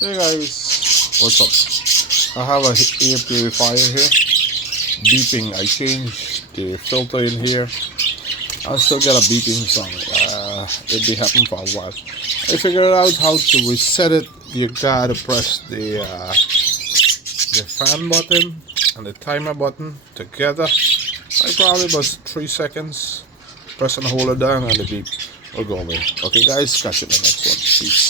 Hey guys, what's up? I have a air purifier here. Beeping. I changed the filter in here. I still got a beeping song. It be happening for a while. I figured out how to reset it. You gotta press the fan button and the timer button together. I probably was 3 seconds. Press and hold it down and the beep will go away. Okay guys, catch you in the next one. Peace.